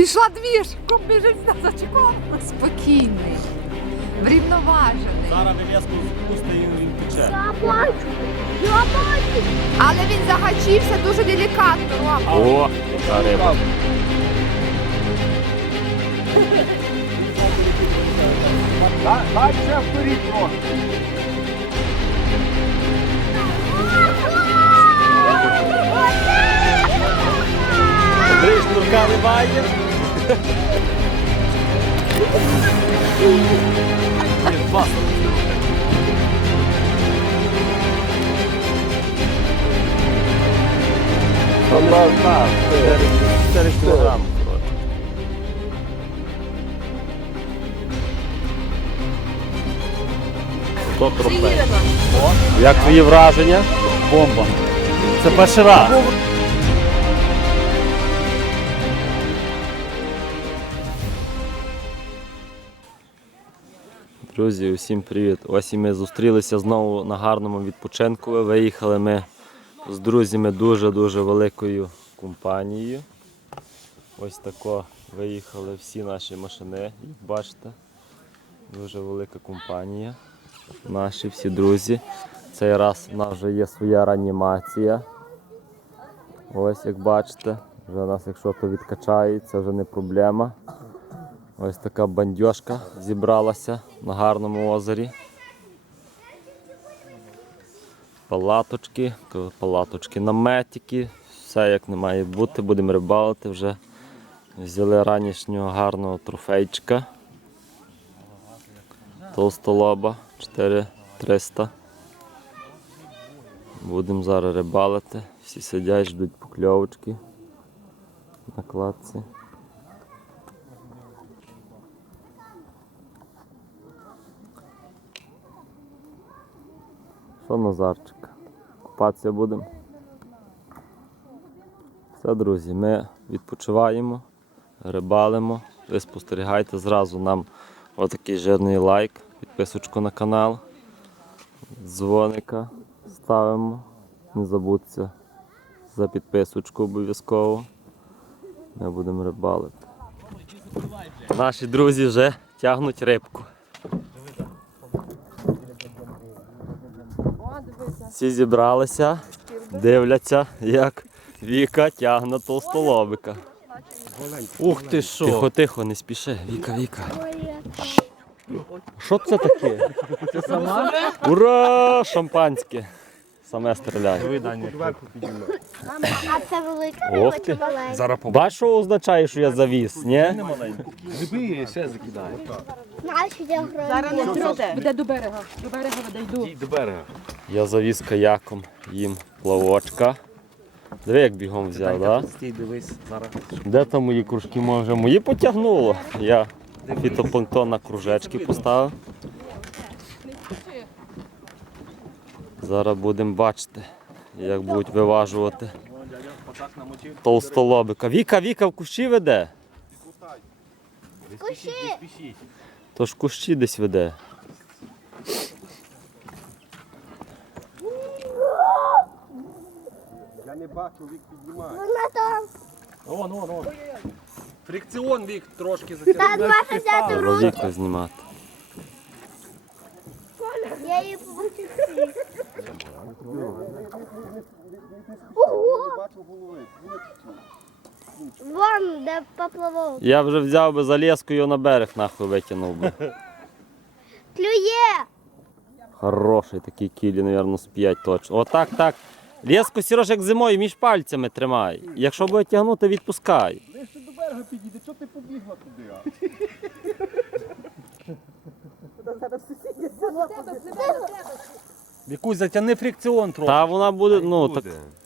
Пішла двіж, ком біжить за зачеком. Спокійний, врівноважений. Зараз вилізку спусти і він тече. Я бачу. Я бачу. Але він загачився дуже делікатно. Рома. О, яка риба. Дай ще вперед трохи. Андрій шнурка не бачиш? Ні, класно. Там так, так, 4 кілограми. коротше. Хто? Як твої враження? Бомба. Це перший раз. Друзі, усім привіт! Ось і ми зустрілися знову на гарному відпочинку. Виїхали ми з друзями дуже-дуже великою компанією. Ось тако виїхали всі наші машини, бачите. Дуже велика компанія. Наші всі друзі. Цей раз у нас вже є своя реанімація. Ось як бачите, вже нас, якщо то відкачають, це вже не проблема. Ось така бандьошка зібралася на гарному озері. Палаточки, палаточки, наметики, все як не має бути, будемо рибалити вже. Взяли ранішнього гарного трофейчика. Толстолоба 4300. Будемо зараз рибалити. Всі сидять, ждуть покльовочки на кладці. Що, Назарчик? Купатися будемо? Все, друзі, ми відпочиваємо, рибалимо. Ви спостерігайте зразу нам отакий жирний лайк, підписочку на канал, дзвоника ставимо. Не забудьте за підписочку обов'язково. Ми будемо рибалити. Наші друзі вже тягнуть рибку. Всі зібралися, дивляться, як Віка тягне толстолобика. Ух ти що! Тихо, тихо, не спіши. Віка, Віка. Що це таке? Ура! Шампанське! Саме стріляє. А це велика Ох риба ти. чи маленька? Зараз Бачиш, що означає, що я завіз, ні? Гриби ще закидає. Нащо я? Зараз не трете. Буде до берега. До берега веде йду. до берега. Я завіз каяком їм плавочка. Диви, як бігом взяв, так? Стій, дивись, зараз. Де там мої кружки? Може, мої потягнуло? Я фітопланктон на кружечки поставив. Зараз будемо бачити, як будуть виважувати толстолобика. Віка, Віка в кущі веде. Куши. Тож кущі десь веде. Я не бачу, вік піднімає. Вона там. Вон, вон, вон. Фрикціон вік трошки Та двадцять взяти в руки. віка знімати. Я її побачив. Ого! Вон, де поплавок. Я вже взяв би залізку його на берег нахуй витягнув би. Клює! Хороший такий кілі, мабуть, з 5 точно. Отак, так. Леску, Сереж, як зимою між пальцями тримай. Якщо буде тягнути, відпускай. Ближче до берега підійди, чого ти побігла туди? а? Вікусь, затяни фрикціон трохи. Та вона буде, ну так,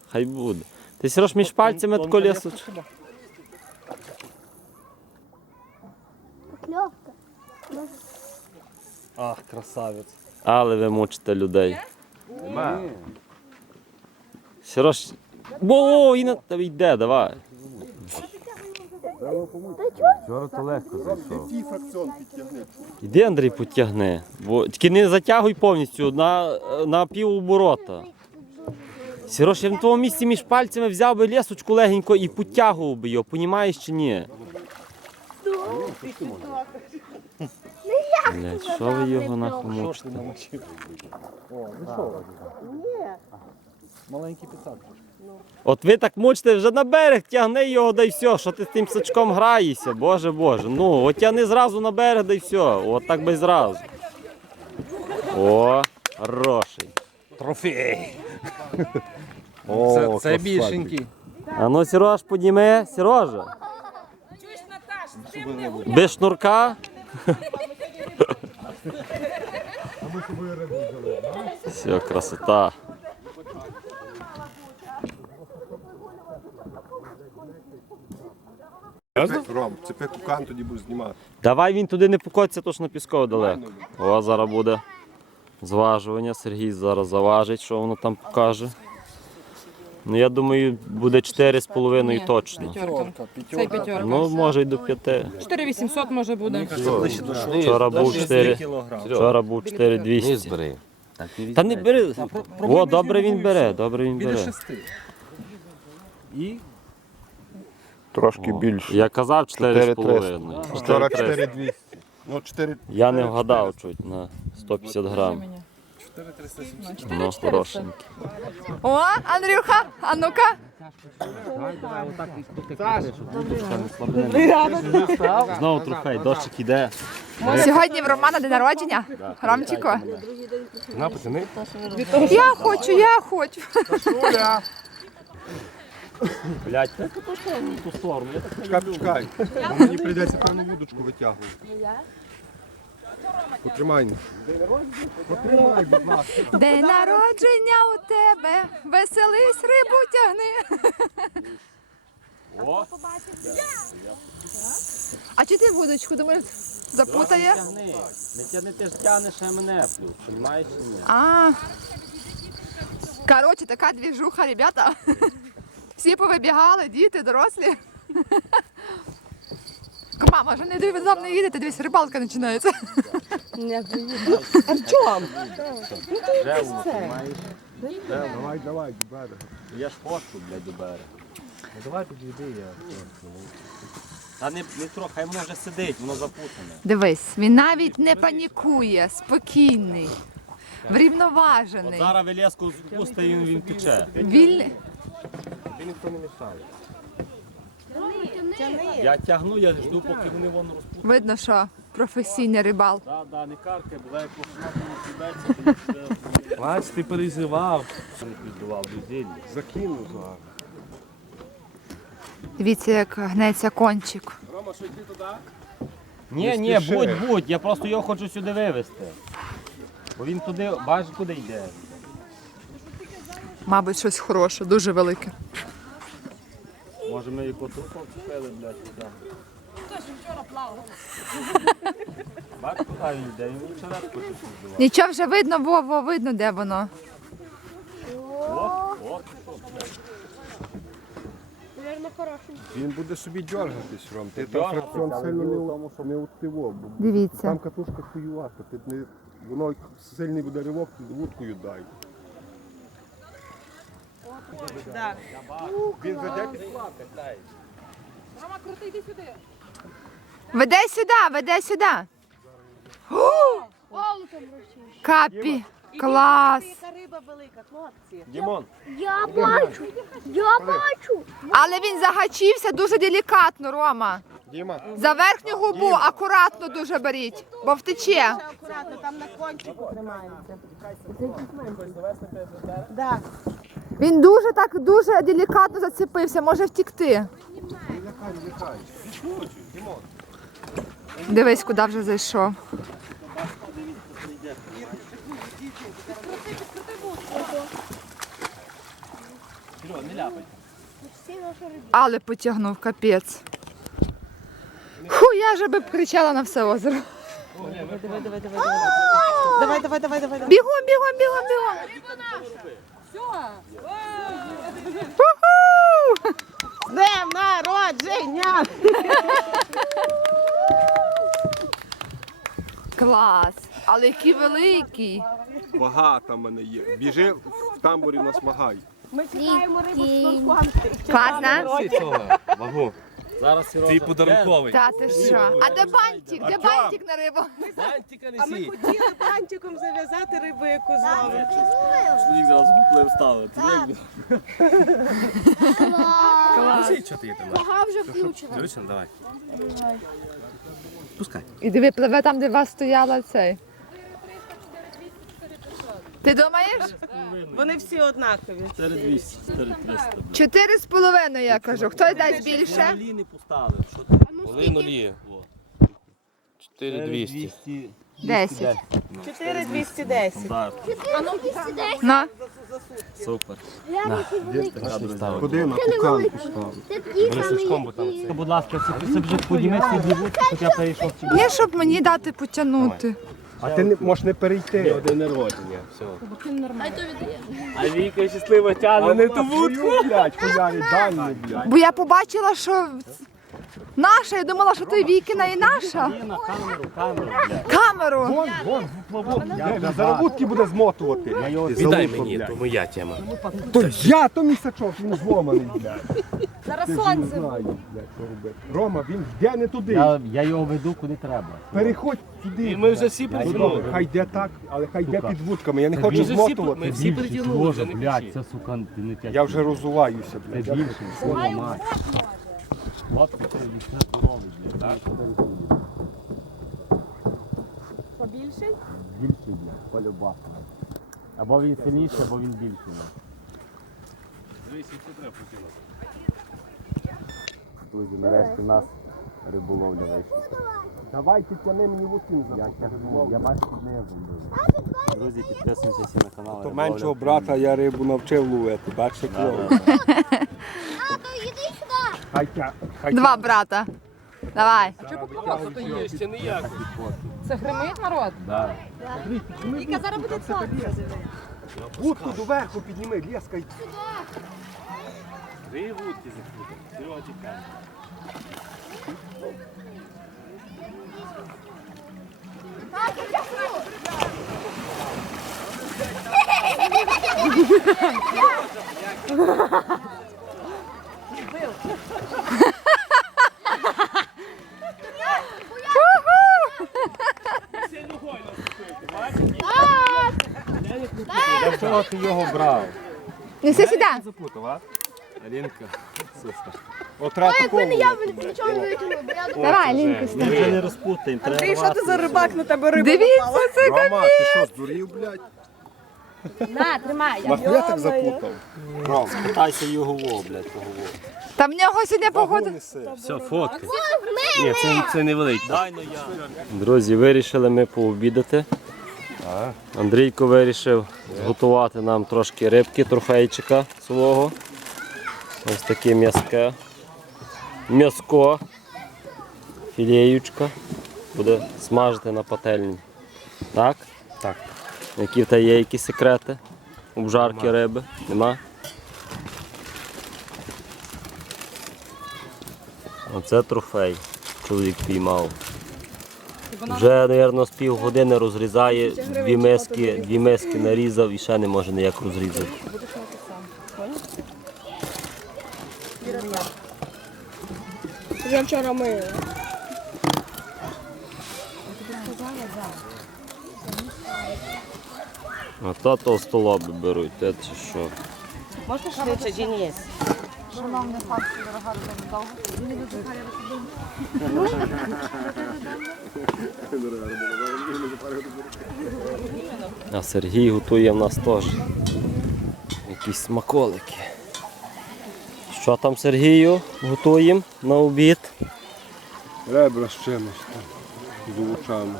хай буде. Ти Сереж між пальцями тако лесу. Покльовка. Ах, красавець. Але ви мучите людей. Сереж, бо він на тебе йде, давай. Вчора то легко зайшов. Який фракціон підтягни? Іди, Андрій, потягни. Бо тільки не затягуй повністю на, на пів оборота. Сереж, я в твоєму місці між пальцями взяв би лесочку легенько і потягував би його, понімаєш чи ні? Блядь, що ви його нахуй мучите? Маленький піцак. От ви так мучите, вже на берег тягни його, да й все. Що ти з тим сачком граєшся? Боже Боже. Ну, от тягни зразу на берег, да й все. От так би зразу. О, хороший. Трофей. О, Це, це більшенький. А ну, Сереж, підніми, Сережа. Без шнурка. Все, красота. Ром, цепи кукан, тоді будеш знімати. Давай він туди не покотиться, то ж на пісково далеко. О, зараз буде зважування. Сергій зараз заважить, що воно там покаже. Ну, я думаю, буде 4,5 точно. П'ятерка. Це п'ятерка. Ну, може й до 5. 4800 може буде. Вчора був 4. Вчора був 4200. бери. Та не бери. О, добре він бере, добре він бере. шести. І Трошки більше. Я казав 4,5. 4200. Ну, 4 Я не вгадав чуть на 150 грам. 4370. Ну, хорошенький. О, Андрюха, а ну-ка. Знову трухай, дощик іде. Сьогодні в Романа день народження. Ромчику. На. Я хочу, я хочу. Блять, так то що в ту сторону. Я так Чекай, почекай. Бо Мені прийдеться певну вудочку витягувати. Потримай. Потримай, будь ласка. День народження у тебе. Веселись, рибу тягни. О, А чи ти вудочку думаєш, запутає? тягни. Не тягни, ти ж тягнеш а мене плюс. Понімаєш чи ні? А. Коротше, така двіжуха, ребята. Всі повибігали, діти, дорослі. Мама, вже не дивись, нам не їдете, дивись, рибалка починається. Вже воно, понімаєш? Давай, давай, до берега. Я ж хочу, блядь, до берега. Ну, Давай підійди, я. Та не, не трохи, хай воно вже сидить, воно запутане. Дивись, він навіть не панікує, спокійний, От врівноважений. зараз Велеску спустить, він, він тече. Вільний. Ти ніхто не мішає. Я тягну, я жду, поки вони воно розпустять. Видно, що професійний рибал. Да, да, не каркай, бо як пошла, то Бач, ти переживав. не піддував людей. Закину зараз. Дивіться, як гнеться кончик. Ні, ні, будь, будь, я просто його хочу сюди вивезти. Бо він туди, бачиш, куди йде. Мабуть, щось хороше, дуже велике. Може ми його тут вчепили, блядь, туди. Бачиш, куди він йде, він вчора піддував. Нічого вже видно, во, во, видно, де воно. Наверно, хороший. Він буде собі дергатись, Ром. Ти там Дьоргатись, фракціон але сильно не, діло в тому, що- не утиво. бо Дивіться. Там катушка хуювата. Ти не, воно сильний буде ривок, ти вудкою дай. Він веде під Веде сюди, веде сюди. Капі, клас. риба велика, хлопці. Дімон, Я бачу, я бачу. Але він загачився дуже делікатно, Рома. Діма, За верхню губу акуратно дуже беріть, бо втече. Акуратно, там на кончику тримається. Да. Він дуже так дуже делікатно зацепився, може втікти. Дивись, куди вже зайшов. Але потягнув капець. Ху, я же би кричала на все озеро. Давай, давай, давай, давай. Давай, давай, давай, давай. давай. Бігом, бігом, бігом, бігом. З Днем народження! Клас! Але який великий. вага там в мене є. Біжи в тамбурі нас вагай. Ми чекаємо рибу з. Класно? Вагу. Зараз Твій подарунковий. Та ти що? А де бантик? Де бантик на рибу? Бантика А ми хотіли бантиком зав'язати рибу, яку зловимо. Чоловік зараз. Клас. Що ти її тримаєш? Нога вже включена. Дивися, давай. Пускай. І диви, пливе там, де вас стояла цей. Ти думаєш? Вони всі однакові. 4200, 4300. Чотири з половиною, я кажу. Хтось дасть більше? Лі не поставив. Що ти? Коли нулі? 4200. 10. 4210. Ну, Супер. Куди на? Це такий самий. Будь ласка, це, вже щоб я перейшов ці щоб мені дати потягнути. А ти не можеш не перейти. Один народження. Все. А Віка щасливо тягне не ту вудку. блядь, хуярі дані, блядь. Бо я побачила, що наша, я думала, що той Вікіна і наша. На камеру, камеру, блядь. Камеру. Вон, вон, плавок. Зараз буде змотувати. Віддай мені, то моя тема. То я, то місячок, він зломаний, блядь. Зараз сонце. Знаю, блядь, що робити. Рома, він йде не туди. Я, я його веду куди треба. Переходь туди. І ми вже всі Ну, притягнули. хай йде так, але хай йде під вудками. Я не хочу Ми вже всі, змотувати. ми всі притягнули. вже не блядь, кричи. це сука, ти не тягне. Я вже розуваюся, блядь. Я- більше, слова мать. Хлопці, це вічне блядь. Так? Побільший? Більший, блядь, полюбас. Або він сильніший, або він більший. блядь. Друзі, нарешті в нас риболовля вийшла. Давайте тяни мені вудки не Я тягнув, я бачу дуже. Друзі, підписуємося всі на канал. То Риболовля меншого брата я рибу навчив ловити, да, да. Тато, іди сюди. хайтя. Два брата. Давай. Це гримить народ? Да. Віка, зараз буде так. Вудку доверху підніми, леска. Дві вудки закрутив. Всього чекай. Для чого ти його брав? Неси сюди. Запутав, а? Алінка. Супер. Отра такого. Я нічого не витягну, бо я Давай, Лінку, Ми стань. не розпутаємо. Треба Андрій, що ти за рибак на тебе риба Дивіться, це Рома, ти що, здурів, блядь? На, тримай. Нахуя так запутав? Ром, Питайся його, блядь, того. во. Та в нього сьогодні погода. Все, фотки. Ні, це, це невеликий. Дай ну я. Друзі, вирішили ми пообідати. Андрійко вирішив зготувати нам трошки рибки, трофейчика свого. Ось таке м'яске. М'яско. Філеючка. Буде смажити на пательні. Так? Які в тебе є якісь секрети? Обжарки риби? Нема? Оце трофей. Чоловік піймав. Вже, мабуть, з півгодини розрізає, дві миски, дві миски нарізав і ще не може ніяк розрізати. Вже вчора мили. А то товстолоби беруть, те чи що. Можна швидше, Денис? А Сергій готує в нас теж якісь смаколики. Що там Сергію готуємо на обід? Ребра з чимось там. З овочами.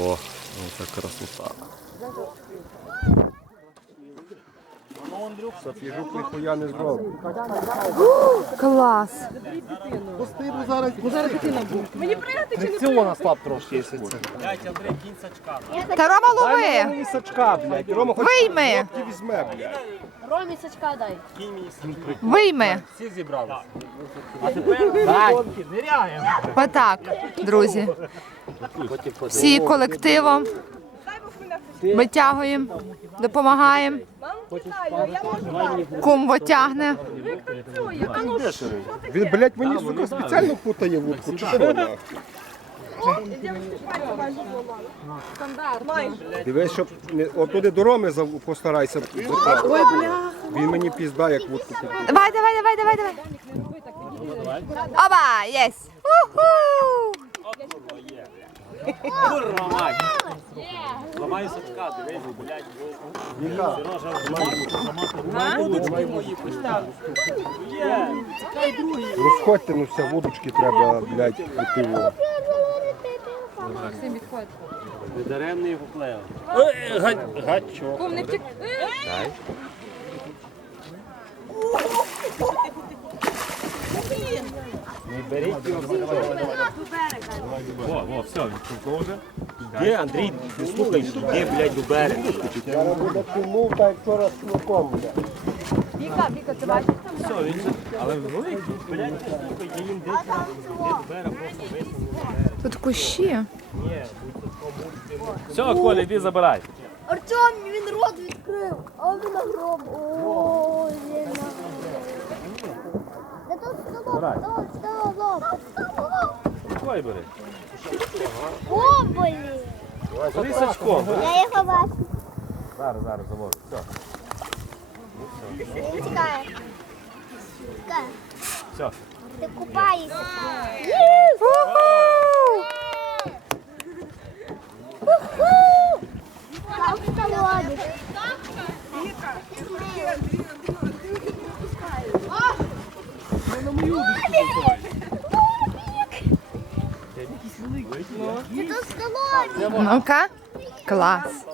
О, це красота. Фіжук ніхуя не зробив. Клас. Фрикціон слаб трошки, якщо це. Та Рома лови. Місачка, блядь. Рома хоч Вийми. візьме, блядь. Ромі сачка дай. Вийми. Всі зібралися. Отак, друзі. Всі колективом витягуємо, допомагаємо. Кум витягне. Він, блядь, мені, сука, спеціально путає вудку, чи що нахуй? Дивись, щоб не, отуди до Роми зав- постарайся. Він мені пізда, як вудку. Давай, давай, давай, давай, давай. Оба, єс. Уху! Ламаю сачка, дивись, блядь. Розходьте, ну все, вудочки треба, блядь, купити. Недаремний поплев. Гачок. Не беріть його. Во, во, все, він вже. Де, Андрій, ти слухай, де, блядь, до берега. Зараз буде пильнув, так як вчора з смаком, блядь. Віка, Віка, ти бачиш? Все, він же, але великий, блядь, ти слухай, я їм десь де до берега просто висунув. Тут кущі. Все, Коля, іди забирай. Артем, він рот відкрив, а він на гроб. Ой, він на гроб. Столом. Ой, бери. О, блін. Бери сачком. Я його бачу. Зараз, зараз, заможу. Все. Він тікає. Тікає. Все. Ти купаєшся. Ладно. Це тут столом. Ну-ка. Клас.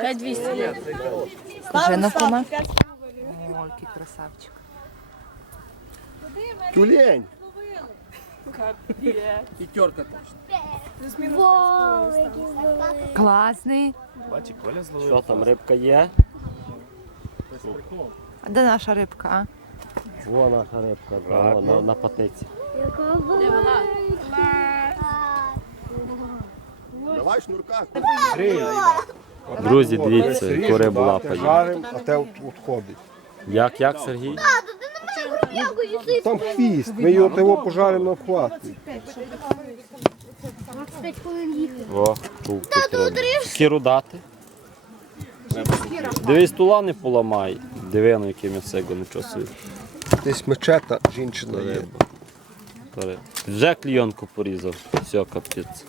5200. Вже на кума. Ой, який красавчик. Тюлень. Вау, який здоровий. Класний. Що там, рибка є? А де наша рибка? а? Во наша рибка, на, на, на патиці. Яка вона? Давай шнурка. Друзі, дивіться, яку рибу лапає. Жарим, а те от. Як, як, Сергій? Там хвіст, ми його того пожаримо на вхват. 25 хвилин їхати. О, тут Дивись, тула не поламай. Диви, на яке м'ясего, нічого собі. Десь мечета жінчина є. Вже клійонку порізав. Все, капець.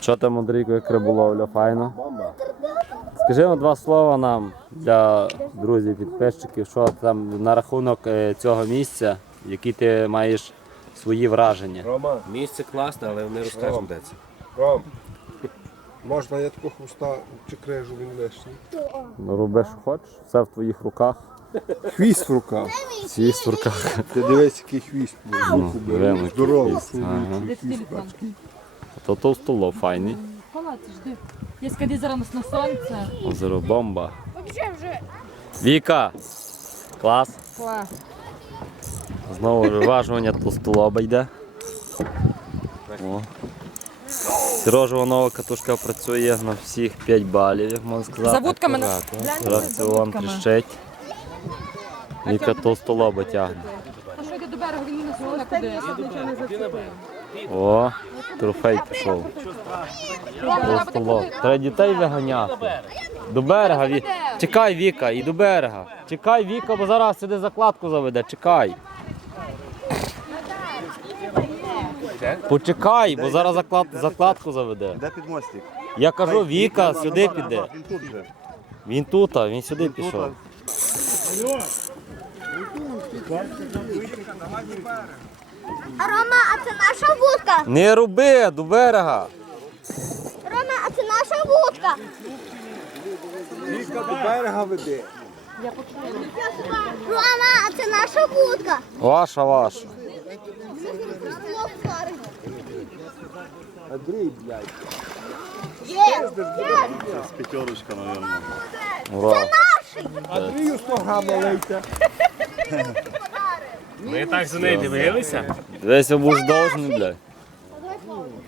Що там, Андрійко, як риболовля, файно? Скажи на два слова нам для друзів, підписчиків, що там на рахунок е, цього місця, які ти маєш свої враження. Рома, Місце класне, але не розкажемо де це. Ром, можна я такого хвоста чи крижу він лишній? Ну, роби, що хочеш, все в твоїх руках. Хвіст в руках. Свіст в руках. Ти дивись, який хвіст. Ну, беремо Здоровий. хвіст. Ага. То товстолоб файний. Палати, жди. Я скажу зараз на сонце. Озеро бомба. Віка! Клас. Клас. Знову виважування толстолоба йде. О. Сережова нова катушка працює на всіх 5 балів, як можна сказати. За вудками на- Зараз за вон тріщить. Віка толстолоба тягне. А що йде до берега, він не насуне куди. О, трофей пішов. Толстолоб. Треба дітей виганяти. До берега. Ві... Чекай, Віка, і до берега. Чекай, Віка, бо зараз сюди закладку заведе. Чекай. Почекай, бо зараз заклад... закладку заведе. Де під мостик? Я кажу, Віка сюди піде. Він тут. Він тут, а він сюди пішов. Рома, а це наша вудка. Не роби до берега. Рома, а це наша вудка. Віка до берега веде. Рома, а це наша вудка. Ваша, ваша. Андрій, блядь. Є. З п'ятерочка, мабуть. Ура. Андрію 100 грам налийте. Ми так за нею дивилися. Будеш должний, блядь.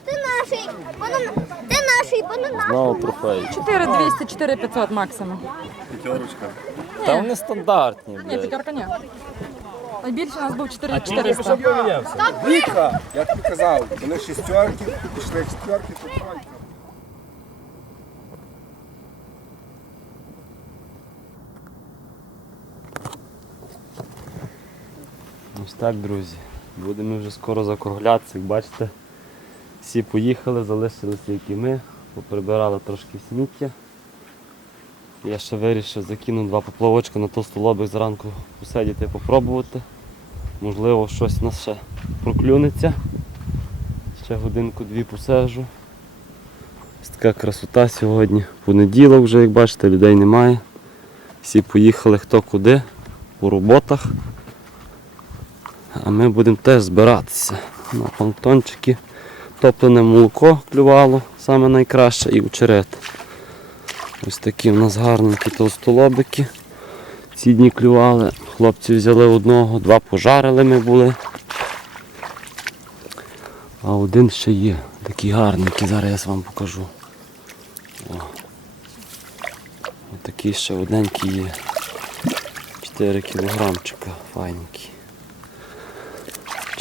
Ти наший. Вона, ти наший Знову трофей. 4200, 4500 максимум. П'ятерочка. Та вони стандартні, Ні, блядь. п'ятерка ні. Найбільше у нас був 4400. Віка, я тобі казав, вони шістерки, пішли шістерки, то тройка. Ось так, друзі. Будемо вже скоро закруглятися. Як бачите, всі поїхали, залишилися, як і ми. Поприбирали трошки сміття. Я ще вирішив закинути два поплавочка на товстолобик зранку посидіти, попробувати. Можливо, щось у нас ще проклюнеться. Ще годинку-дві посежу. Ось така красота сьогодні. Понеділок вже, як бачите, людей немає. Всі поїхали хто куди, по роботах. А ми будемо теж збиратися на понтончики. Топлене молоко клювало, саме найкраще, і очерет. Ось такі у нас гарненькі толстолобики. Ці дні клювали. Хлопці взяли одного, два пожарили ми були. А один ще є. Такий гарненький, зараз я вам покажу. О. Ось такий ще одненький є. 4 кілограмчика, файненький.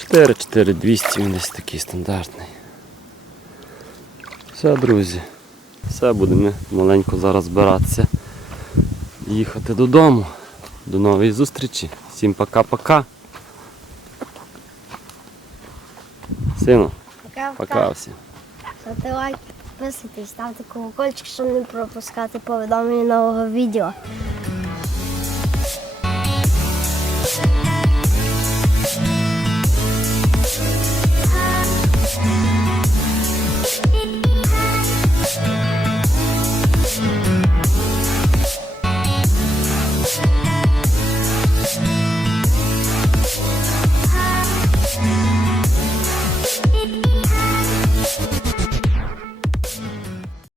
4 4 200 він десь такий стандартний. Все, друзі. Все, будемо маленько зараз збиратися. Їхати додому. До нової зустрічі. Всім пока-пока. Сину, пока всім. Ставте лайк, підписуйтесь, ставте колокольчик, щоб не пропускати повідомлення нового відео.